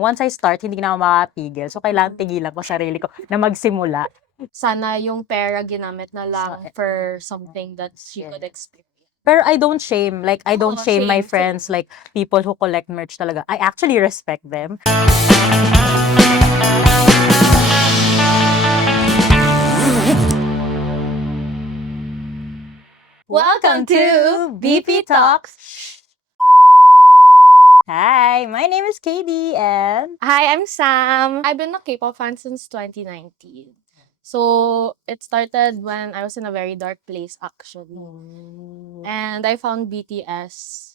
Once I start, hindi na ako makapigil. So, kailangan tigilan ko sarili ko na magsimula. Sana yung pera ginamit na lang So, for something that she yes. could experience. Pero I don't shame. Like, I don't Oo, shame my same, friends. same. Like, people who collect merch talaga. I actually respect them. Welcome to BP Talks. Hi, my name is Katie and Hi, I'm Sam. I've been a K-pop fan since 2019. So, it started when I was in a very dark place actually. And I found BTS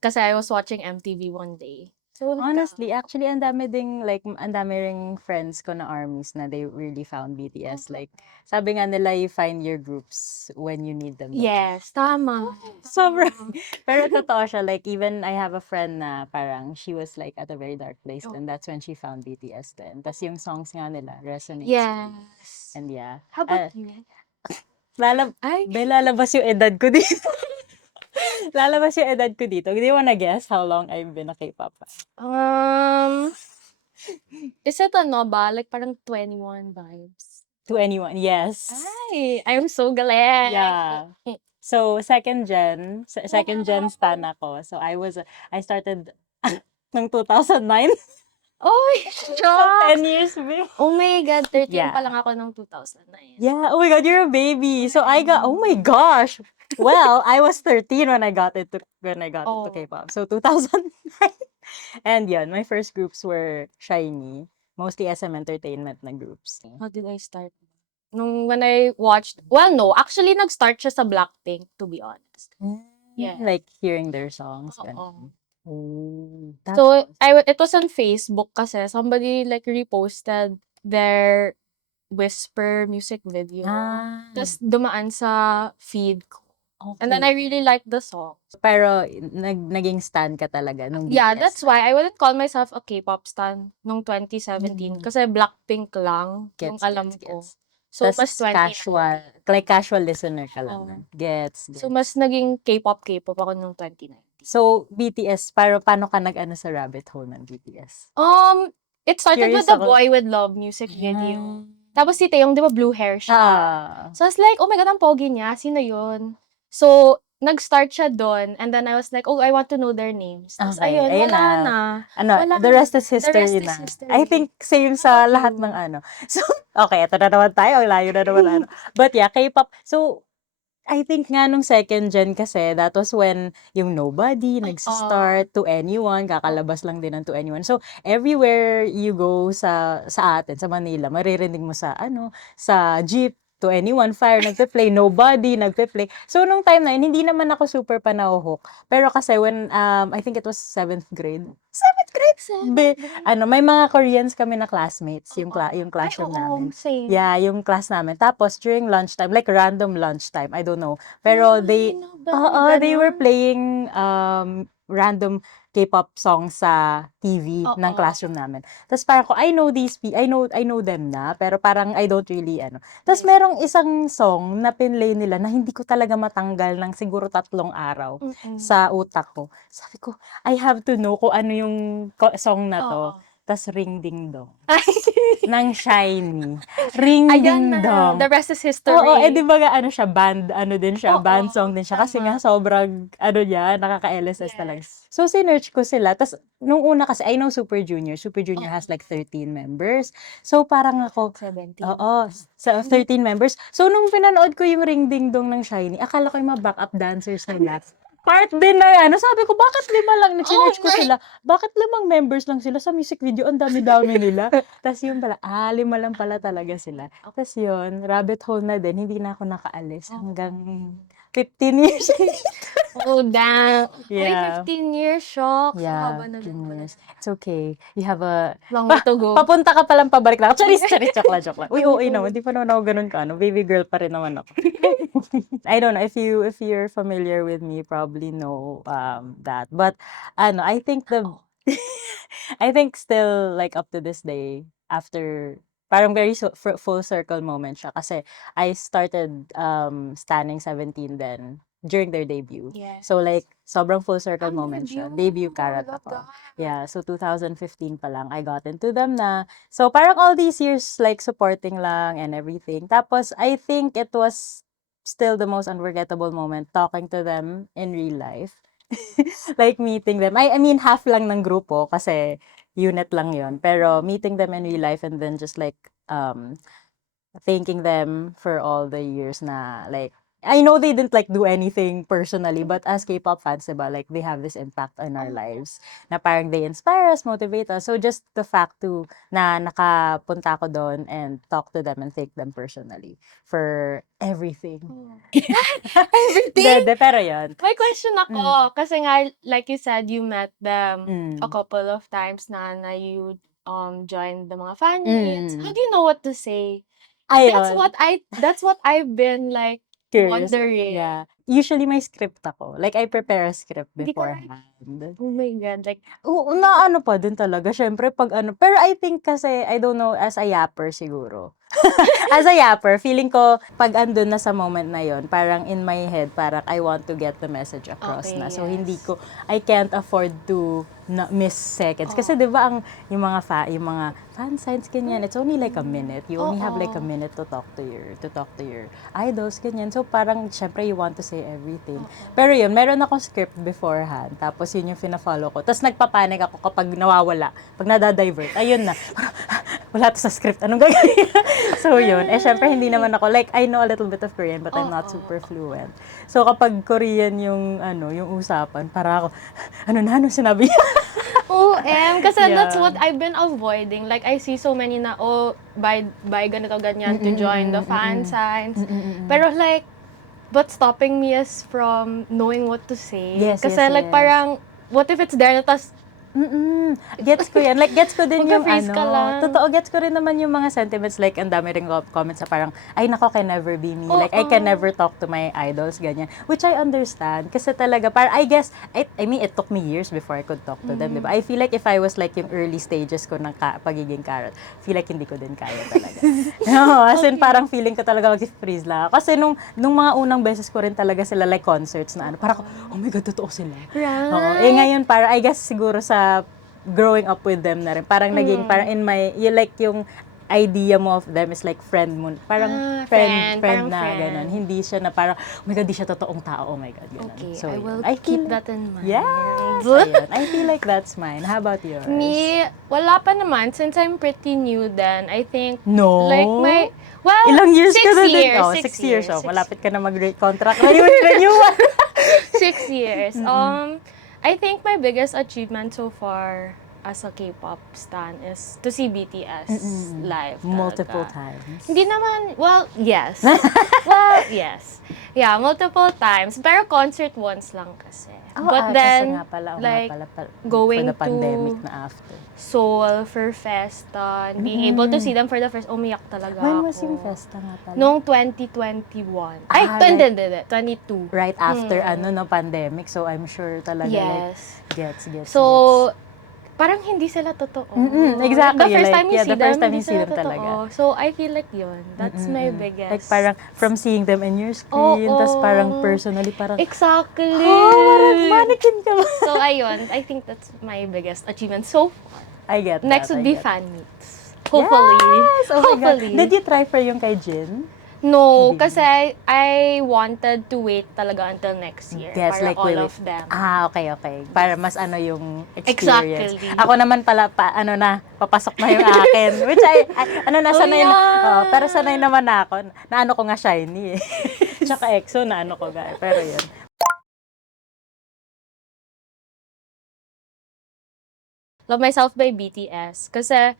kasi I was watching MTV one day. So, honestly, actually, ang dami ding, like, ang dami ring friends ko na ARMYs na they really found BTS. Like, sabi nga nila, you find your groups when you need them. yes, tama. Sobrang. Pero totoo siya. Like, even I have a friend na parang she was like at a very dark place and that's when she found BTS then. Tapos yung songs nga nila resonates. Yes. And yeah. How about you? Ay. Lalabas yung edad ko dito. Lalabas yung edad ko dito. Do you wanna guess how long I've been a K-pop fan? Is it ano ba? Like parang 21 vibes? To anyone, yes. Ay, I'm so glad. Yeah. So, second gen stan ako. So, I started ng 2009. Oy, So, shock! 10 years before. Oh my God, 13 Yeah. pa lang ako nung 2009. Yeah. Oh my God, you're a baby. So, oh my gosh. Well, I was 13 when I got into Oh. K-pop. So, 2009. And yun, my first groups were SHINee. Mostly SM Entertainment na groups. How did I start? When I watched, well, no, actually, nag-start siya sa Blackpink, to be honest. Yeah. Like hearing their songs. Oo. ganun. Oh, So, it was on Facebook kasi somebody like reposted their Whisper music video. Tapos dumaan sa feed ko. And then I really liked the song. Pero naging stan ka talaga nung BTS. Yeah, that's why I wouldn't call myself a K-pop stan nung 2017 kasi Blackpink lang yung alam ko. So, Tas mas 2019. casual listener ka lang. Oo. Gets. So, mas naging K-pop ako nung 2019. So, BTS, paano ka nag-ano sa rabbit hole ng BTS? It started Curious with the ako. Boy With Love music video. Tapos si Taeyong, di ba, blue hair siya. So, I was like, oh my God, ang pogi niya. Sino yun? So, nag-start siya doon. And then I was like, oh, I want to know their names. Tapos Okay, ayun, ayun wala na. na. Ano, Wala the rest na. is history The rest is na. history. I think same How sa about lahat you? ng ano. So, okay, ito na naman tayo. Layo na naman ano. But yeah, K-pop. So, I think nga nung second gen kasi, that was when yung Nobody nag-start, To Anyone, kakalabas lang din ng To Anyone. So, everywhere you go sa atin, sa Manila, maririnig mo sa sa jeep, To Anyone, Fire, nagpe-play, Nobody, nagpe-play. So, nung time na yun, hindi naman ako super panahook. Pero kasi when, I think it was 7th grade. 7th grade? May mga Koreans kami na classmates, yung classroom namin. Same. Yeah, yung class namin. Tapos, during lunchtime, like random lunchtime, I don't know. Pero they were playing random K-pop songs sa TV ng classroom namin. Tapos parang ko, I know them na, pero parang I don't really, Tapos merong isang song na pinlay nila na hindi ko talaga matanggal ng siguro 3 araw sa utak ko. Sabi ko, I have to know kung ano yung song na to. Tas Ring Ding Dong. Ng SHINee. Ring Ding Dong. The rest is history. Oo, di ba nga siya, band song din siya. Kasi nga tama. sobrang, niya, nakaka-LSS talaga. So, sinearch ko sila. Tas, nung una kasi, I know Super Junior. Super Junior has like 13 members. So, parang ako, 17. oo, sa 13 members. So, nung pinanood ko yung Ring Ding Dong ng SHINee, akala ko yung mga backup dancers nila. Part din na sabi ko, bakit 5 lang? Sinearch ko sila, bakit 5 members lang sila sa music video? Ang dami-dami nila. Tapos yun pala, 5 lang pala talaga sila. Tapos yun, rabbit hole na din, hindi na ako nakaalis hanggang 15 years. Oh, damn. Yeah. 15 years, shock. Yeah, Haba na 15 din pala. years. It's okay. You have a Long way to go. papunta ka palang pabalik lang. Charis, joke lang. Uy, okay naman. Hindi pa naman ako ganun ka, baby girl pa rin naman ako. I don't know, if you're familiar with me, you probably know that. But, I think I think still, like, up to this day, after parang very full circle moment siya kasi I started stanning 17 then during their debut. So like sobrang full circle moment siya. Debut karat ako. Yeah, so 2015 pa lang I got into them na. So parang all these years like supporting lang and everything. Tapos I think it was still the most unforgettable moment talking to them in real life. Like meeting them. I mean half lang ng grupo kasi unit lang yon. Pero meeting them in real life and then just like thanking them for all the years na like I know they didn't like do anything personally, but as K-pop fans, diba, like they have this impact on our lives na parang they inspire us, motivate us. So just the fact to na nakapunta ko doon and talk to them and thank them personally for everything. Everything? Pero yun. May question ako. Kasi nga, like you said, you met them a couple of times na you joined the mga fan meets. How do you know what to say? Ayun. That's what I've been like Curious. wondering. Yeah. Usually may script ako. Like I prepare a script Hindi ka beforehand. Oh my God, like, Oo, na ano pa din talaga syempre pag ano pero I think kasi I don't know as a yapper siguro. As a yapper, feeling ko pag andun na sa moment na yon, parang in my head parang I want to get the message across Okay, na. So hindi yes. ko I can't afford to miss seconds kasi 'di ba ang yung mga fan signs ganyan, it's only like a minute. You only have like a minute to talk to your idols ganyan. So parang syempre you want to say everything. Pero yun, meron akong script beforehand. Tapos yun yung fina-follow ko. Tapos nagpapanik ako kapag nawawala. Pag nadadivert, ayun na. Wala to sa script. Anong gagawin? So yun. Syempre hindi naman ako, like, I know a little bit of Korean, but I'm not super fluent. So kapag Korean yung, yung usapan, para ako, ano sinabi niya? Kasi that's Yeah. what I've been avoiding. Like, I see so many na, by ganito, ganyan to join the fan signs. Pero like, what's stopping me is from knowing what to say. Yes, Kasi yes, like yes. parang, what if it's there na tas, Gets ko yan. Like, gets ko din yung Magka-freeze ka lang. Totoo, gets ko rin naman yung mga sentiments. Like, ang dami rin comments sa parang, ay nako, can never be me. Like, I can never talk to my idols, ganyan. Which I understand. Kasi talaga, parang, I guess, I mean, it took me years before I could talk to them, diba? I feel like if I was like yung early stages ko ng pagiging carrot, feel like hindi ko din kaya talaga. No, as in, parang feeling ko talaga mag-freeze lang. Kasi nung mga unang beses ko rin talaga sila like concerts na parang, oh my God, totoo sila. Right. Oo. Ngayon, parang, I guess, siguro sa growing up with them na rin. Parang naging, parang in my, yung idea mo of them is like friend mo. Parang friend parang na friend. gano'n. Hindi siya na parang, oh my God, di siya totoong tao. Oh my God, gano'n. Okay, So, I will yun. keep that in mind. Yes! Ayun. I feel like that's mine. How about yours? Me, wala pa naman. Since I'm pretty new then, I think, No? like well, Ilang years 6 ka na din? years, Oh, 6 6 years. Oh, years. malapit ka na mag-contract renewal. 6 years. I think my biggest achievement so far as a K-pop stan is to see BTS live. Multiple talaga. times. Hindi naman, well, yes. Yes. Yeah, multiple times. Pero concert once lang kasi. But then, kasi nga pala, like, for going the pandemic to na after. Seoul for Festa, being able to see them for the first, umiyak talaga When ako. was yung festa nga pala? Noong 2021. Ay, right. hindi, 22. Right after pandemic. So I'm sure talaga Yes. like gets. So, parang hindi sila totoo. Exactly. The first like, time you see the first them, time hindi you see sila them talaga. totoo. So, I feel like yun. That's my biggest. Like parang from seeing them in your screen, tas parang personally parang, Exactly. mannequin ka ba? So, ayun. I think that's my biggest achievement so far. I get Next that. would I be get fan meets. Hopefully. Yes! Oh my God. Hopefully. Did you try for yung kay Jin? No, Hindi. kasi I wanted to wait talaga until next year Yes, para like, all wait. of them. Okay. Para mas yung experience. Exactly. Ako naman pala, papasok na yung akin. Which sanay na. Pero sanay naman na ako. Na ko nga SHINee eh. Tsaka EXO, na ko nga. Pero yun. Love Myself by BTS. Kasi,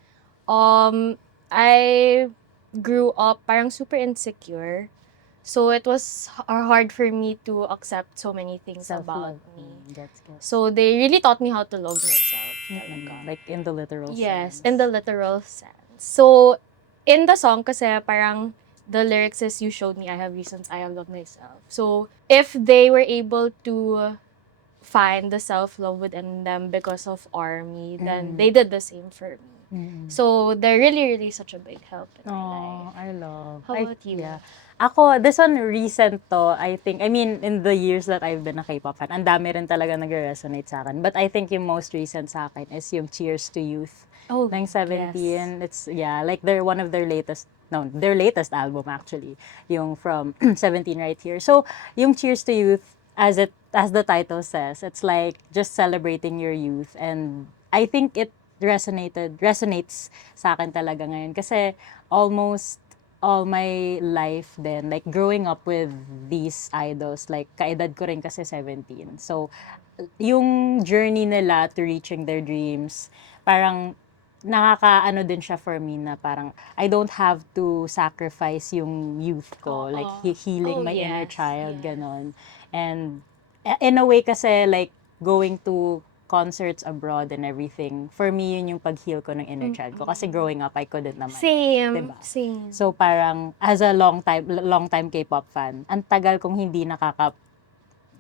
I grew up parang super insecure. So, it was hard for me to accept so many things about me. That's good. So, they really taught me how to love myself. Talaga. Like in the literal sense. Yes, in the literal sense. So, in the song kasi parang the lyrics is, you showed me I have reasons, I have loved myself. So, if they were able to find the self-love within them because of ARMY, then Mm. they did the same for me. Mm. So they're really, really such a big help in my Oh, life. I love. How about you? Yeah. Ako, this one recent to, I think, I mean, in the years that I've been a K-pop fan, ang dami rin talaga nag-resonate sa akin. But I think yung most recent sa akin is yung Cheers to Youth Oh, ng yes. 17. It's, yeah, like they're one of their latest, no, their latest album actually, yung from 17 right here. So, yung Cheers to Youth, as the title says, it's like just celebrating your youth, and I think it resonates sa akin talaga ngayon kasi almost all my life then, like growing up with these idols, like kaedad ko rin kasi 17. So yung journey nila to reaching their dreams, parang nakakaano din siya for me na parang I don't have to sacrifice yung youth ko, like Oo. healing Oh, my inner yes, child, yes. ganon. And in a way kasi, like going to concerts abroad and everything, for me yun yung pag-heal ko ng inner child ko kasi growing up I couldn't naman. Same, Diba? same. So parang as a long time K-pop fan, ang tagal kong hindi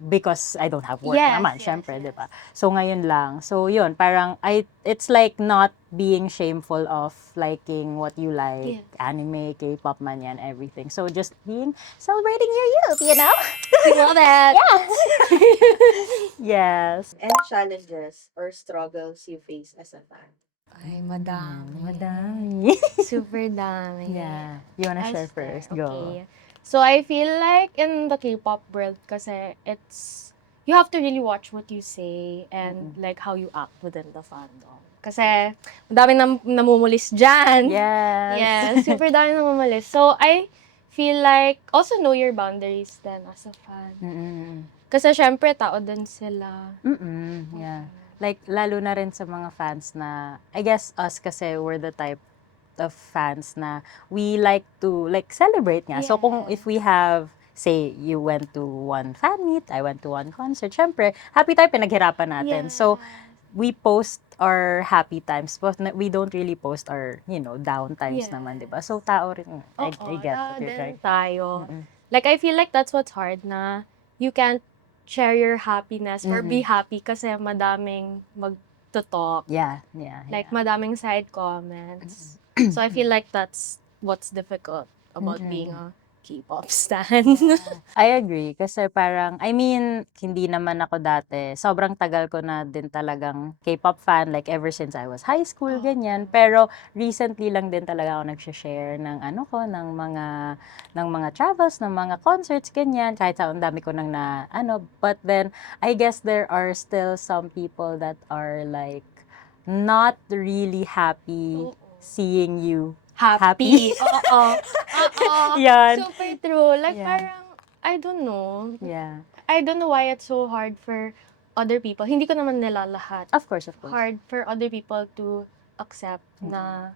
because I don't have work Yes, naman, yes, syempre, yes. 'di ba? So ngayon lang. So yun, parang it's like not being shameful of liking what you like, Yes. anime, K-pop man yan, everything. So just celebrating your youth, you know? You know that? Yes. Any challenges or struggles you face as a fan? Ay, madami. Madami. Super dami. Yeah. You wanna I'll share start. first? Go. Okay. So I feel like in the K-pop world kasi you have to really watch what you say and like how you act within the fandom. Kasi madami namumulis dyan. Yes. Yes, super dami namumulis. So I feel like also know your boundaries then as a fan. Mm-mm. Kasi syempre tao din sila. Yeah. Like, lalo na rin sa mga fans na, I guess us kasi we're the type of fans na we like to, like, celebrate nga. So, kung if we have, say, you went to one fan meet, I went to one concert, syempre, happy tayo, pinaghirapan natin. So, we post our happy times, but we don't really post our, down times naman, di ba? So, tao rin, I get tao what you're din trying. tayo. Mm-mm. Like, I feel like that's what's hard na you can't share your happiness or be happy kasi madaming mag-talk. Yeah. Like, madaming side comments. So, I feel like that's what's difficult about being a K-pop stan. I agree. Kasi parang, I mean, hindi naman ako dati. Sobrang tagal ko na din talagang K-pop fan. Like, ever since I was high school, ganyan. Pero, recently lang din talaga ako nag-share ng ng mga travels, ng mga concerts, ganyan. Kahit sa ang dami ko nang But then, I guess there are still some people that are like, not really happy seeing you happy. Oo. Yan. Super true. Like, Yeah. parang, I don't know. Yeah. I don't know why it's so hard for other people. Hindi ko naman nila lahat. Of course. Hard for other people to accept na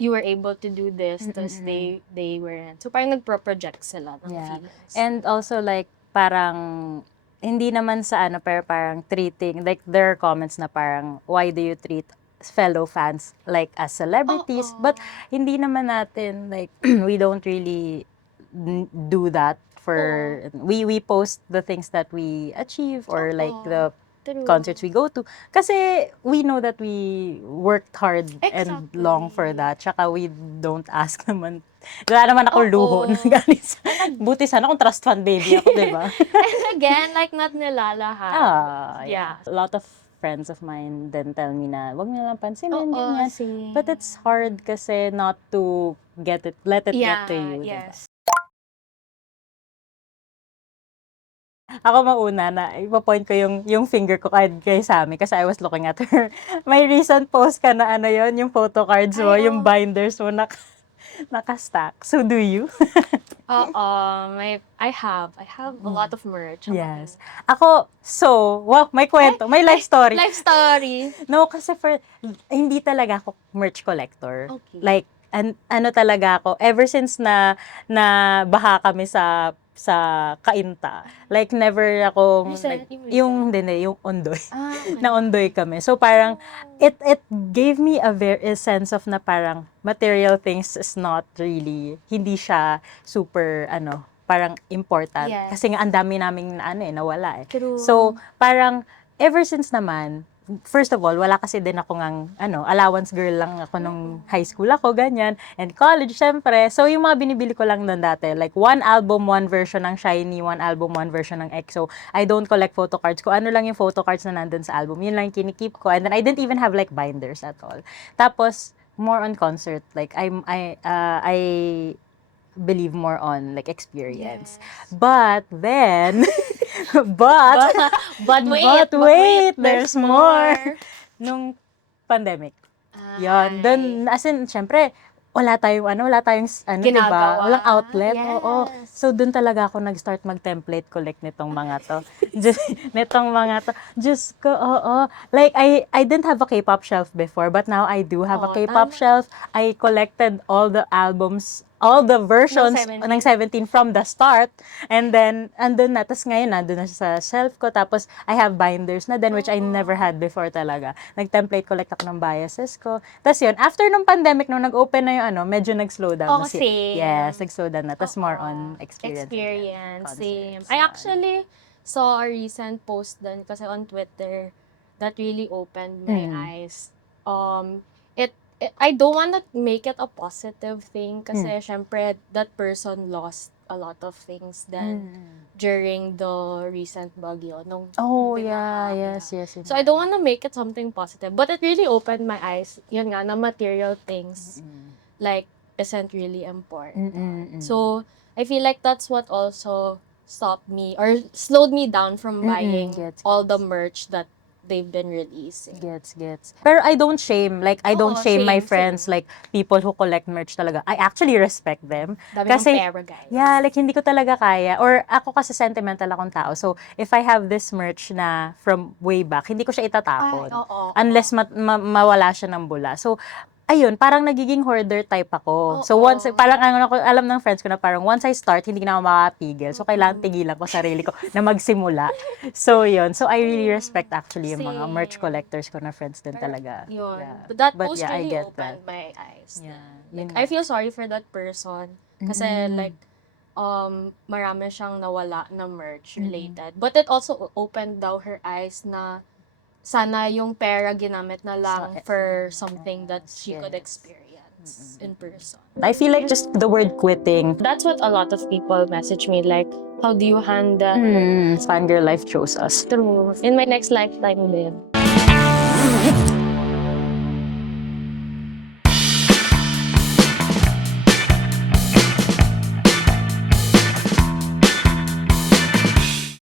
you were able to do this, tapos they weren't. So, parang nagpro-project sila ng feelings. And also, like, parang, hindi naman sa pero parang treating, like, there are comments na parang, why do you treat fellow fans like as celebrities? But, hindi naman natin, like, we don't really do that for, we post the things that we achieve or like the True. concerts we go to. Kasi we know that we worked hard and long for that. Tsaka we don't ask naman. Wala naman ako luho na galing sa... Buti sana kung trust fund baby ako, di ba? And again, like, not nila lahat. Yeah. A lot of friends of mine then tell me na, wag nilang pansinin, ganyan. Same. But it's hard kasi not to let it get to you. Diba? Yes. Ako mauna na ipo-point ko yung finger ko kay Sammy kasi I was looking at her. May recent post ka na yon yung photo cards mo, yung binders mo naka-stack. So do you? I have a lot of merch. Yes. Ako, wow, may kwento, may life story. Life story. No, kasi hindi talaga ako merch collector. Okay. Like, ano talaga ako, ever since na baha kami sa Kainta. Like, never akong, like, yung Ondoy. Okay. Na Ondoy kami. So, parang, it gave me a sense of na parang material things is not really, hindi siya super, parang important. Yes. Kasi nga, ang dami naming nawala eh. True. So, parang, ever since naman, first of all, wala kasi din ako ngang, allowance girl lang ako nung high school ako, ganyan. And college, syempre. So, yung mga binibili ko lang nun dati, like, one album, one version ng Shiny, one album, one version ng EXO. I don't collect photo cards. Kung ano lang yung photo cards na nandun sa album, yun lang yung kinikip ko. And then, I didn't even have, like, binders at all. Tapos, more on concert. Like, I believe more on, like, experience. But then, but wait, there's more. Nung pandemic. Yun. Then, as in, syempre, wala tayong, diba? Ginagawa. Walang outlet. Yes. Oo. So, dun talaga ako nag-start mag-template collect nitong mga to. Diyos ko, oo. Like, I didn't have a K-pop shelf before, but now I do have a Oo, K-pop tama. shelf. I collected all the albums, all the versions Ng ng 17 from the start. And then, andun na. Tapos ngayon, nandun na siya sa shelf ko. Tapos, I have binders na din, which I never had before talaga. Nag-template collect ako ng biases ko. Tapos yun, after nung pandemic, nung nag-open na yung medyo nag-slow down. Oo, na same. Yes, nag-slow down na. Tapos more Oo. on experience. Experience, same. Concerts, I yan. actually saw a recent post din kasi on Twitter that really opened my eyes. I don't want to make it a positive thing kasi syempre that person lost a lot of things then during the recent bagyo nung Oh, binaha, yeah. Yes. So I don't want to make it something positive, but it really opened my eyes. Yun nga, na material things like isn't really important. So I feel like that's what also stopped me or slowed me down from buying Gets. all the merch that they've been releasing. Gets. Pero I don't shame. Like, I don't Oo, shame my same. friends, like, people who collect merch talaga. I actually respect them. Dami Kasi, ng pera, guys. yeah, like, hindi ko talaga kaya. Or, ako kasi sentimental akong tao. So, if I have this merch na from way back, hindi ko siya itatapon. Ay, oo. Unless mawala siya ng bula. So, ayun, parang nagiging hoarder type ako. So, Oo. once, parang alam ng friends ko na parang once I start, hindi na ako makapigil. So, kailangan tigilan ko sarili ko na magsimula. So, yun. So, I really respect actually yung mga merch Same. collectors ko na friends din talaga. Yun. Yeah. But that But post yeah, I really get opened that. my eyes. Yeah. Like, Yun I nga. feel sorry for that person. Kasi like, marami siyang nawala na merch related. But it also opened daw her eyes na sana yung pera ginamit na lang for something that she could experience in person. I feel like just the word quitting, That's what a lot of people message me, like, how do you handle Fangirl life chose us. through in my next lifetime din?